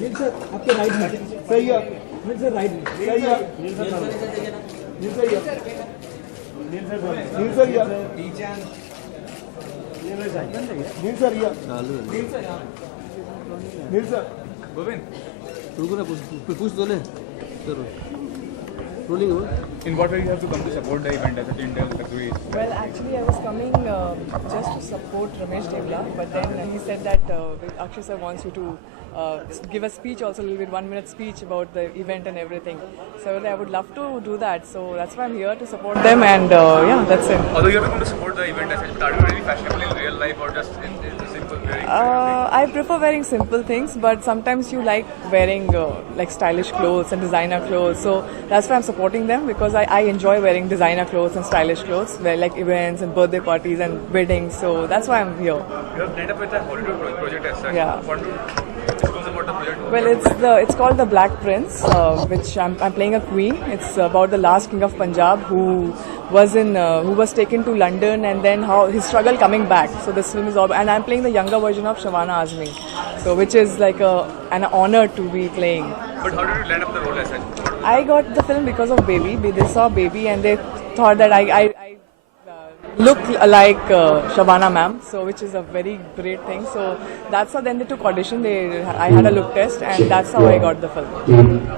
नील sir आपके right में सही है। नील सर राइट में सही है। नील सर नील सर नील सर नील सर नील सर गोविंद रुको ना पूछ दो ले जरूर rolling over. In what way you have to come to support the event as a Intel Luxury? Well, actually, I was coming just to support Ramesh Devla, but then he said that Akshay sir wants you to give a speech, also a little bit 1 minute speech about the event and everything. So I would love to do that. So that's why I'm here to support them, and yeah, that's it. Although you have to come to support the event as such, but are you really fashionable in real life or just in simple wearing? I prefer wearing simple things, but sometimes you like wearing like stylish clothes and designer clothes. So that's why I'm supporting them, because I enjoy wearing designer clothes and stylish clothes, like events and birthday parties and weddings. So that's why I'm here. You have played up with a Hollywood project as such. Yeah. Want to disclose about the project? Well, it's called The Black Prince, which I'm playing a queen. It's about the last king of Punjab who was taken to London, and then how his struggle coming back. So this film is all, and I'm playing the younger version of Shabana Azmi, so which is like an honor to be playing. But how did you land up the role as such? I got the film because of Baby. They saw Baby and they thought that I look like Shabana ma'am, so which is a very great thing. So that's how then they took audition. I had a look test, and that's how I got the film.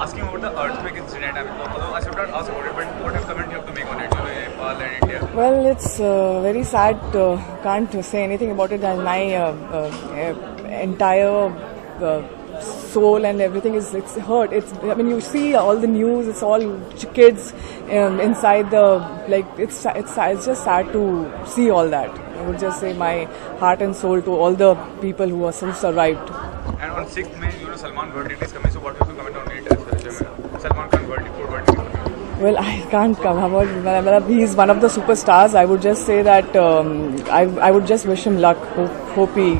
Asking about the earthquake incident, I mean, although I should not ask about it, but what comment you have to make on it? You know, Nepal and India. Well, it's very sad. Can't say anything about it. And my entire soul and everything it's hurt. I mean, you see all the news. It's all kids inside the, like, it's just sad to see all that. I would just say my heart and soul to all the people who are still survived. And on 6th May, you know, Salman verdict is coming. So what do you have to comment on it as well? Salman Khan verdict, court verdict is coming. Well, I can't come about. He's one of the superstars. I would just say that I would just wish him luck. Hope he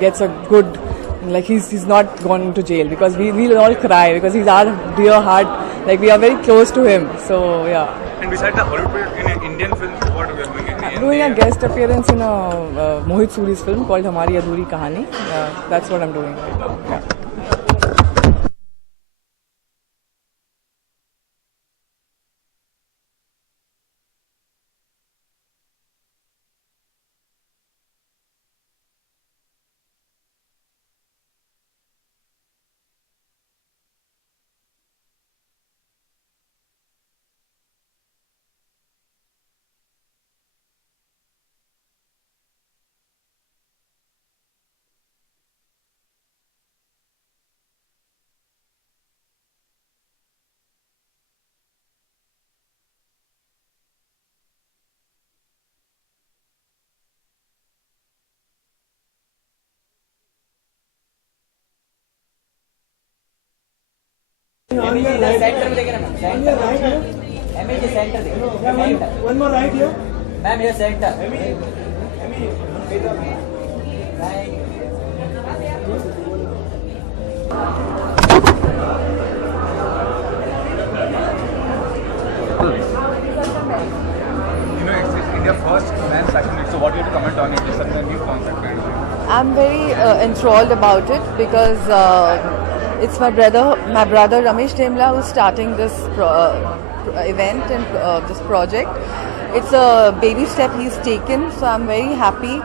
gets a good. Like he's not gone to jail, because we'll all cry, because he's our dear heart. Like we are very close to him. So yeah. And besides the Hollywood in an Indian film, what are we doing? I'm doing a guest appearance in a Mohit Suri's film called Hamari Adhuri Kahani. That's what I'm doing. Yeah. On your right. Center में देखे ना ma'am. On your right here. Emmy center देखिए. Yeah, one more right here. Ma'am ये center. You know, it's India's first men's fashion week. So what do you have to comment on it? It's such a new concept, kind of. I'm very enthralled about it, because it's my brother Ramesh Devla who's starting this event and this project. It's a baby step he's taken, so I'm very happy.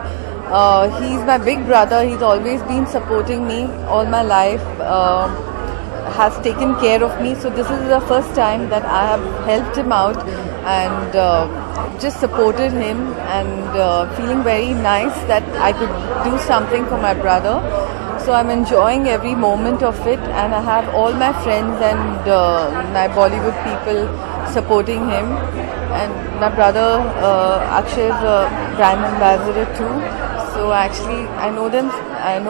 He's my big brother. He's always been supporting me all my life, has taken care of me. So this is the first time that I have helped him out and just supported him, and feeling very nice that I could do something for my brother. So I'm enjoying every moment of it, and I have all my friends and my Bollywood people supporting him. And my brother Akshay is a brand ambassador too. So actually I know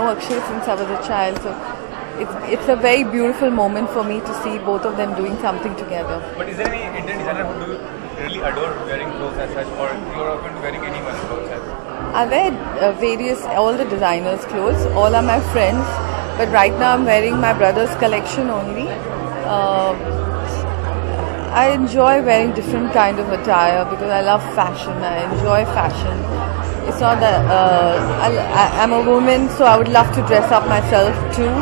Akshay since I was a child. So it's a very beautiful moment for me to see both of them doing something together. But is there any Indian designer who do you really adore wearing clothes as such, or you're open to wearing anyone's clothes as such? I wear all the designers' clothes. All are my friends, but right now I'm wearing my brother's collection only. I enjoy wearing different kind of attire because I love fashion. I enjoy fashion. It's not that I'm a woman, so I would love to dress up myself too.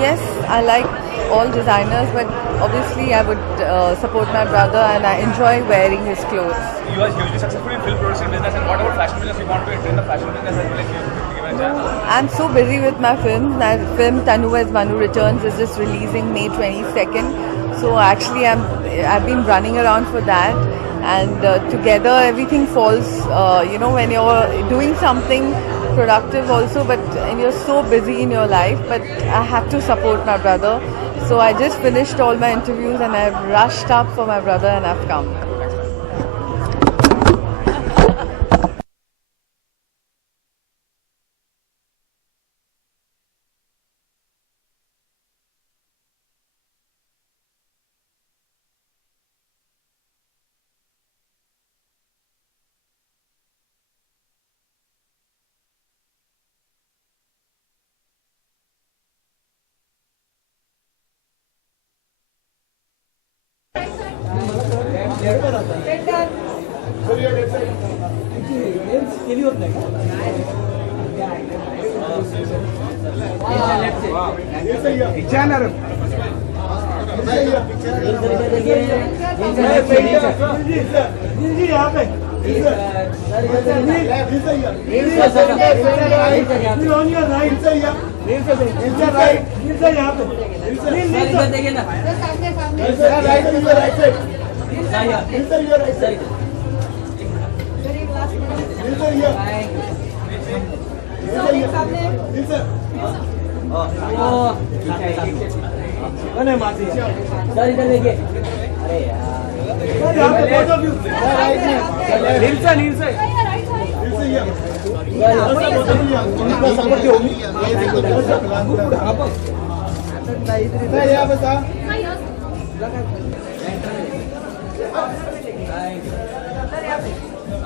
Yes, I like all designers, but obviously I would support my brother, and I enjoy wearing his clothes. You are hugely successful in film production business, and what about fashion business? You want to enter in the fashion business as well, if you given a chance? I'm so busy with my films. My film Tanu as Manu Returns is just releasing May 22nd. So actually I've been running around for that, and together everything falls, when you're doing something productive also, and you're so busy in your life, but I have to support my brother. So I just finished all my interviews and I've rushed up for my brother and I've come.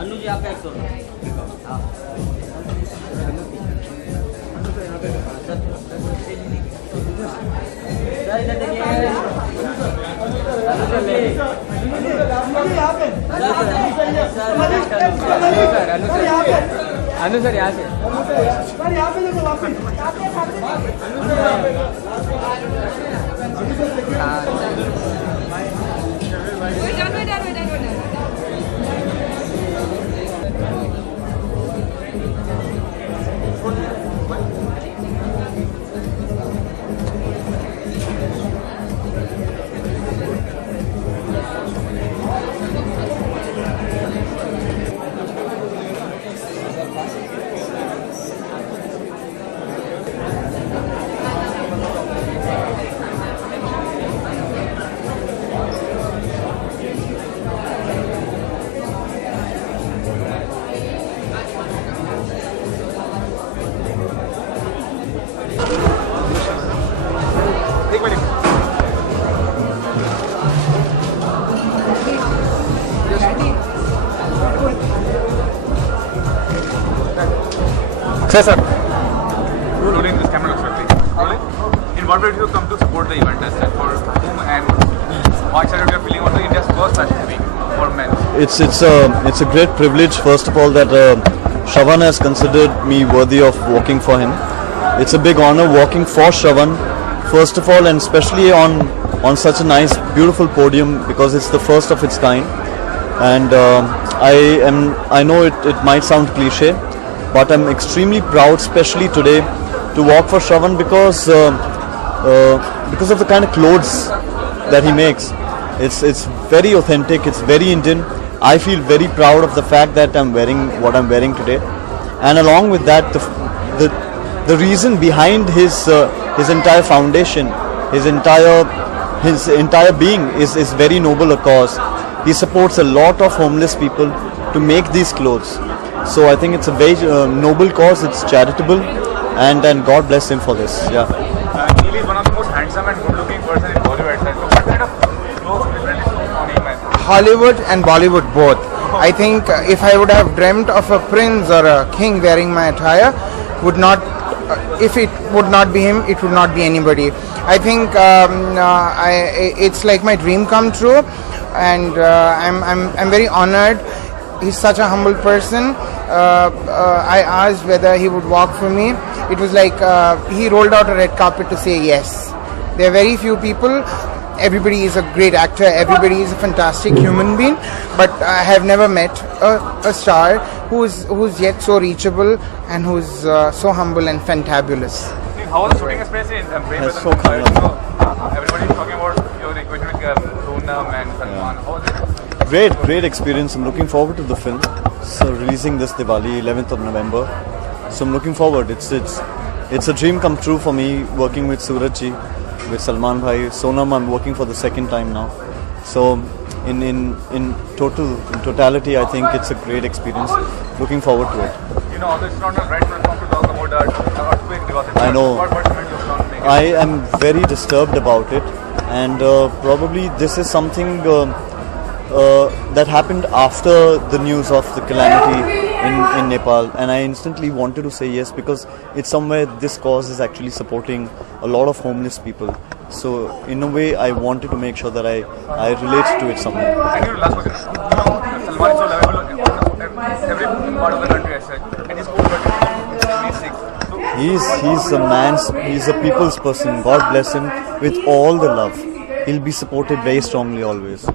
Anu ji आपका 100 अनु sir यहाँ से Sir. Rolling this camera, sir, please. Rolling. In what way did you come to support the event as such, for whom and how excited you are feeling on the India's first fashion week for men? It's a great privilege, first of all, that Shravan has considered me worthy of working for him. It's a big honor working for Shravan, first of all, and especially on such a nice, beautiful podium, because it's the first of its kind. And I know it might sound cliche, but I'm extremely proud, especially today, to work for Shravan because of the kind of clothes that he makes. It's very authentic. It's very Indian. I feel very proud of the fact that I'm wearing what I'm wearing today, and along with that, the reason behind his entire foundation, his entire being is very noble a cause. He supports a lot of homeless people to make these clothes. So I think it's a very noble cause. It's charitable, and God bless him for this. Yeah. He is one of the most handsome and good-looking person in Bollywood. So what kind of clothes preference on him? Hollywood and Bollywood both. I think if I would have dreamt of a prince or a king wearing my attire, if it would not be him, it would not be anybody. I think it's like my dream come true, and I'm very honored. He's such a humble person. I asked whether he would walk for me. it was like he rolled out a red carpet to say yes. There are very few people. Everybody is a great actor, everybody is a fantastic human being, but I have never met a star who's yet so reachable and who's so humble and fantabulous. How was the shooting experience in Prem That's Pradan? so cool. Everybody is talking about your equation with Sonam and Salman. How was it? Great experience. I'm looking forward to the film. So releasing this Diwali, 11th of November. So I'm looking forward. It's a dream come true for me working with Suraj ji, with Salman bhai. Sonam I'm working for the second time now. So in totality, I think it's a great experience. Looking forward to it. You know, although it's not the right platform to talk about that earthquake devastation. I know. What comment you have on making? I am very disturbed about it, and probably this is something that happened after the news of the calamity in Nepal, and I instantly wanted to say yes because it's somewhere this cause is actually supporting a lot of homeless people. So in a way, I wanted to make sure that I relate to it somewhere. And your last question. Salman is so lovable in every part of the country as such, and he's old, but he's sick. So He's a people's person. God bless him with all the love. He'll be supported very strongly always.